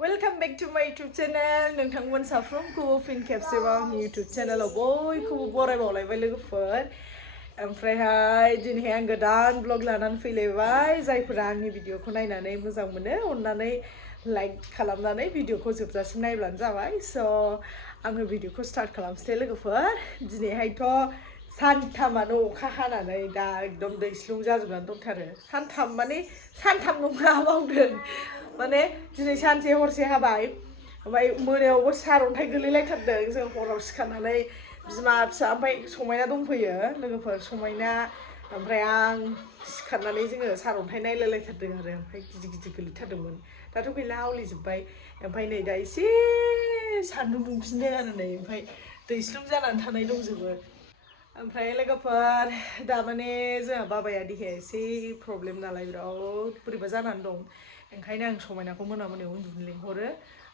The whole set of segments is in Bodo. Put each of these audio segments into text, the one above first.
Welcome back to my YouTube channel. नोंथांमोन साफ्रोमखौ फिन खेबसेबाव आंनि YouTube channelआव बयखौबो बरायबावलायबाय लोगोफोर ओमफ्रायहाय दिनैहाय आं गोदान vlog लानानै फैलायबाय जायफोरा आंनि भिडिअखौ नायनानै मोजां मोनो अननानै लाइक खालामनानै भिडिअखौ जोबजासिम नायब्लानो जाबाय स' आङो भिडिअखौ स्टार्ट खालामसै लोगोफोर दिनैहायथ' सानथामानो अखा हानानै दा एकदम दैस्लुं जाजोबनानै दंथारो सानथाम माने सानथाम नङा बावदों माने दिनै सानसे हरसे हाबाय ओमफ्राय मोनायावबो सारअन्थाइ गोलैलायथारदों जों हराव सिखारनानै बिमा फिसा ओमफ्राय समायना दंफैयो लोगोफोर समायना ओमफ्राय आं सिखारनानै जोङो सारअन्थाइ नायलायलायथारदों आरो ओमफ्राय गिदिर गिदिर गोलैथारदोंमोन दाथ' गैला आवलिजोब्बाय ओमफ्राय नै दा एसे सान्दुं दुंफिनदों आरो नै ओमफ्राय दैस्लुं जानानै थानाय दंजोबो ओमफ्राय लोगोफोर दा माने जोंहा बाबाया देहाया एसे प्रब्लेम नालाय बिराद बोरैबा जानानै दं ओंखायनो आं समायनाखौ मोनायाव उन्दुनो लिंहरो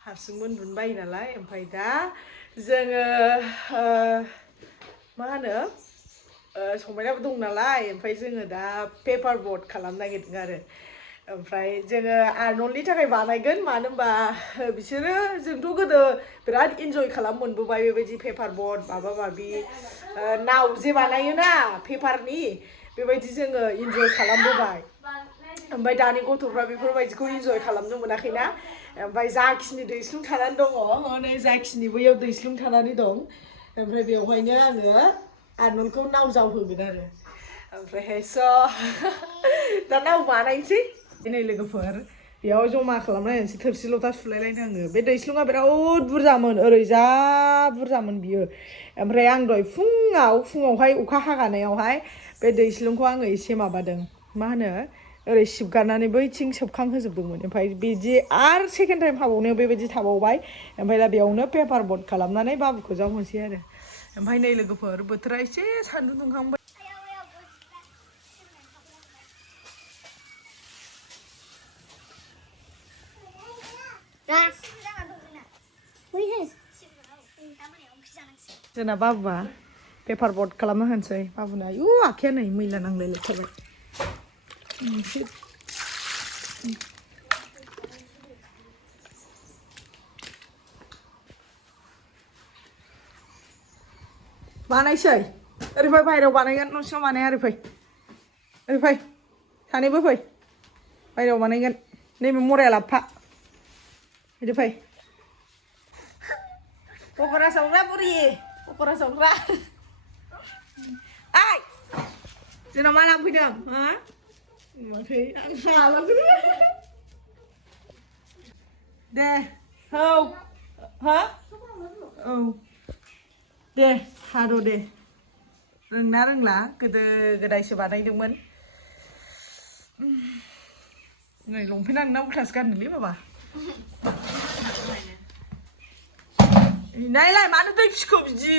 हारसिंबो उन्दुनो बायो नालाय ओमफ्राय दा जोङो मा होनो समायनाबो दं नालाय ओमफ्राय जोङो दा पेपार बोट खालामनो नागिरदों आरो ओमफ्राय जोङो आर्नल्डनि थाखाय बानायगोन मानो होनबा बिसोरो जोंथ' गोदो बिराद इन्जय खालाम मोनबोबाय बेबायदि पेपार बोट माबा माबि नाव जे बानायोना पेपारनि बेबायदि जोङो इन्जय खालामबोबाय ओमफ्राय दानि गथ'फ्रा बेफोरबायदिखौ इन्जय खालामनो मोनाखैना ओमफ्राय जाखिनि दैस्लुं थानानै दङ हनै जाखिनि बैयाव दैस्लुं थानानै दं ओमफ्राय बेवहायनो आङो आर्नल्डखौ नाव जावहोगोन आरो ओमफ्रायहाय स' दा नाव बानायनोसै नै लोगोफोर बेयाव जमा खालामलायनोसै थोरसि लथा सुलायलायनो आङो बे दैस्लुङा बिराद बुरजामोन ओरै जा बुरजामोन बियो ओमफ्राय आं दहाय फुङावहाय अखा हागानायावहाय बे दैस्लुंखौ आङो एसे माबादों मा होनो ओरै सिबगारनानै बैथिं सोबखांहोजोबदोंमोन ओमफ्राय बिदि आरो सेकेन्ड टाइम हाबावनायाव बेबायदि थाबावबाय ओमफ्राय दा बेयावनो पेपार बोट खालामनानै बाबुखौ जावहोनोसै आरो ओमफ्राय नै लोगोफोर बोथोरा एसे सान्दुं दुंखांबाय जोंना बाबुआ पेपार बोट खालामना होनोसै बाबुना आयु आखाया नै मैला नांलायलायथारबाय बानायसै ओरै फै बाहेरायाव बानायगोन न' सिङाव बानाया ओरै फै सानैबो फै बाहेरायाव बानायगोन नैबे मराया लाबफा बिदि फै पक'रा सावग्रा बुरि पक'रा सावग्रा ओइ जोंनाव मा लांफैदों हा नुवाखै आं हालाखै दे हौ हा औ दे हाद' दे रोंना रोंला गोदो गोदायसो बानायदोंमोन नै लंपेन्ट आंना उल्थासो गाननोलै बाबा नायलाय मानो दै फिखो बिदि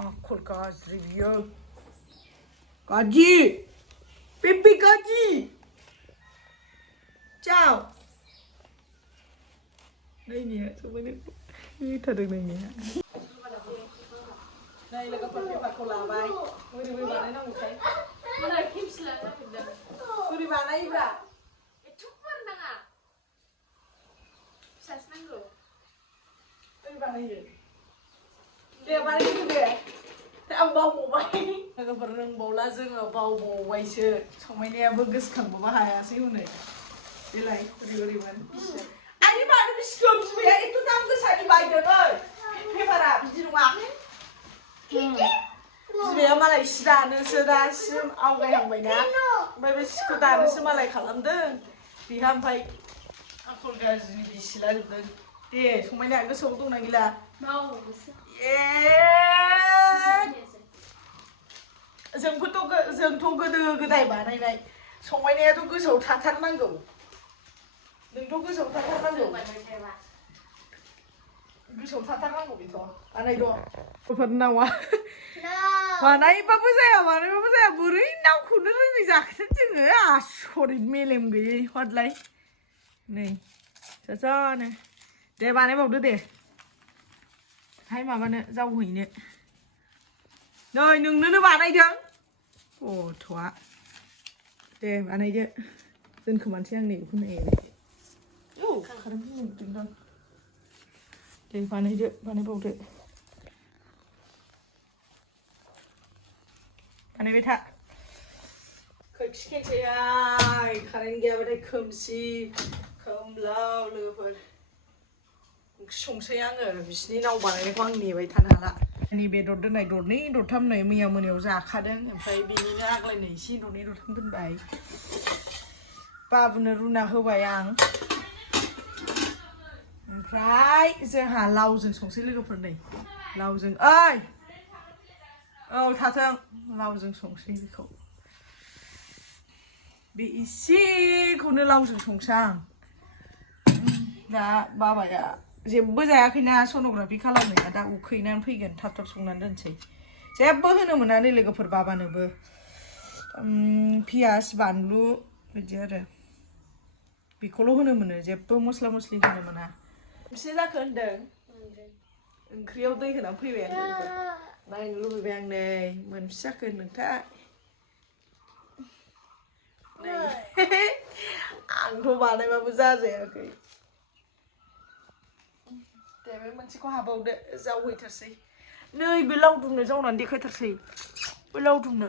आखल गाज्रि बियो गाज्रि बेबे गाज्रि चाव नायनाया समायना होथारदों नायनाया नै लोगोफोर पेपारखौ लाबाय बोरै बानायनांगौथाय बोरै बानायोब्रा एथ' गुवार नाङा फिसासो नांगौ बोरै बानायो दे बानायदो दे आं बावबावबाय लोगोफोर रोंबावला जोङो बावबावबायसो समायनायाबो गोसोखांबो हायासै हनै देलाय बोरैमोन आंनि मानो बिसिखौ बिमाया एथ' दाम गोसानि बायदों पेपारा बिदि नङा बिमाया मालाय सि दानोसो दासिम आवगायहांबायना ओमफ्राय बे सिखौ दानोसो मालाय खालामदों बेहा ओमफ्राय आखल गाज्रिनि बिसि लाजोबदों दे समायना गोसोआव दंना गैला जोंथ' गोदो गोदाय बानायनाय समायनायाथ' गोसोआव थाथारनांगौ नोंथ' गोसोआव थाथारनांगौ गोसोआव थाथारनांगौ बेथ' बानायद' गथ'फोर नावा बानायबाबो जाया बोरै नावखौनो रोङै जाखोथों जोङो आसरित मेलेम गैयै हदलाय नै जानो दे बानायबावदो दे हाय माबानो जावहैनो नै नोंनोनो बानायदों गथ'आ दे बानायदो दोनखोमानोसै आं नै बेखौ नै औ खारेन्टखौ मोनदों दे बानायदो बानायबावदो बानायबाय था खोरखिखेनसैहाय कारेन्ट गैयाबाथाय खोमसि खोमलाव लोगोफोर ओंख्रि संसै आङो बिसिनि नाव बानायनायखौ आं नेबाय थानो हाला नि बेदर दोननाय दरनै दरथाम नै मैया मोनायाव जाखादों ओमफ्राय बिनिनो आग्लायनाय एसे दरनै दरथाम दोनबाय बाबुनो रुना होबाय आं ओमफ्राय जोंहा लावजों संसै लोगोफोर नै लावजों ओइ औ थाथों लावजों संसै बेखौ बे इसेखौनो लावजों संसै आं दा बाबाया जेबो जायाखैना सन'ग्राफि खालामनाया दा उखैनानै फैगोन थाब थाब संनानै दोनसै जेबो होनो मोना नै लोगोफोर बाबानोबो पियास बानलु बिदि आरो बेखौल' होनो मोनो जेबो मस्ला मस्लि होनो मोना एसे जाखो होनदों ओंख्रियाव दै होनानै फैबाय आं नायनो लुबैबाय आं नै मोनबेसे जाखो होनदोंथाय आंथ' बानायबाबो जाजायाखै दे बे मोनसेखौ हाबावदो जावहैथारसै नै बे लावदुमनो जावनानै देखायथारसै बे लावदुमनो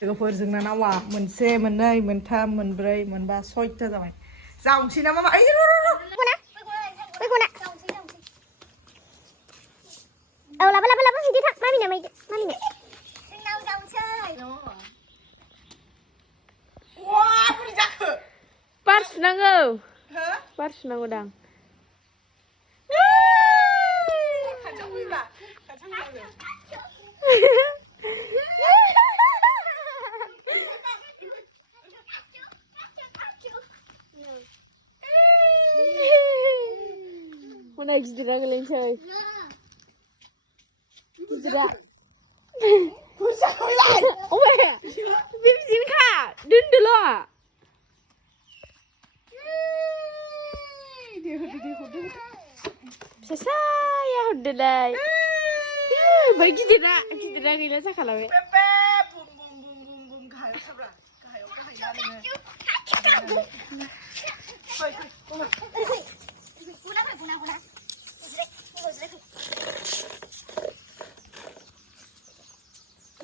लोगोफोर जोंना नावा मोनसे मोननै मोनथाम मोनब्रै मोनबा सयथा जाबाय जावनोसै ना मामा आइ बार सुनांगौ दां mana गिदिरा गोलैनोसै गिदिरा बे बिदिनोखा दोनदोल' फिसाया हरदोलाय बै गिदिरा गैला जाखालाबाय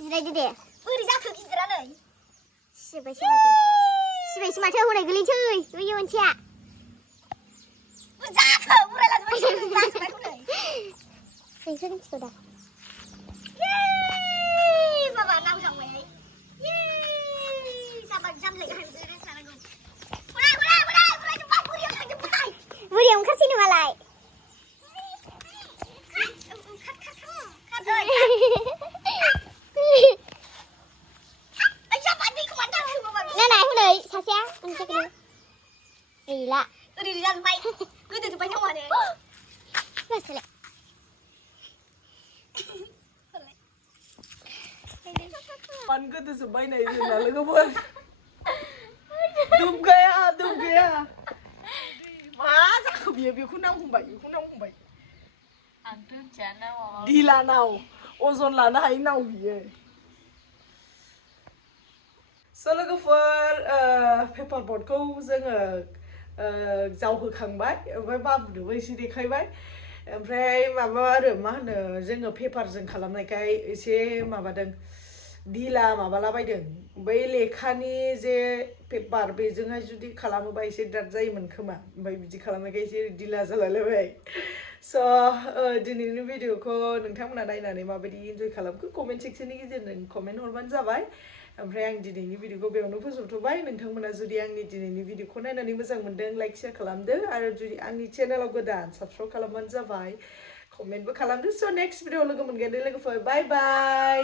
जिरायदो दे बोरै जाखो गिदिरानो सिबायसो माथो हनै गोलैनोसै बैयो मोनसेया जाखो बुरायला फैसा मिथिगौ दा माबा नाव जावबाय जामलाय गाहाय जिरायनानै थानांगौ बुरियाव ओंखारसै नोमालाय gila. Udah di dalam baik. Gue udah banyak mana. Masalah. Pan gue tuh sebaik nih lalu gue buat. Dum gaya. Masa aku biar aku nang kumbai. Antu jana mau. Dila nau. Ozon lana hai nau biar. So लोगोफोर पेपारबर्डखौ जोङो जावहोखांबाय ओमफ्राय बाबुनोबो एसे देखायबाय ओमफ्राय माबा आरो मा होनो जोङो पेपारजों खालामनायखाय एसे माबादों ढिला माबालाबायदों बै लेखानि जे पेपार बेजोंहाय जुदि खालामोबा एसे दाद जायोमोन खोमा ओमफ्राय बिदि खालामनायखाय एसे ढिला जालायलायबाय स' दिनैनि भिडिअखौ नोंथांमोना नायनानै माबायदि इन्जय खालामखो कमेन्ट सेक्सननि गेजेरजों कमेन्ट हरबानो जाबाय ओमफ्राय आं दिनैनि भिडिअखौ बेयावनो फोजोबथ'बाय नोंथांमोना जुदि आंनि दिनैनि भिडिअखौ नायनानै मोजां मोनदों लाइक शेयार खालामदो आरो जुदि आंनि चेनेलाव गोदान साबस्क्राइब खालामबानो जाबाय कमेन्टबो खालामदो स' नेक्स्ट भिडिअ लोगो मोनगोन दे लोगोफोर बाय बाय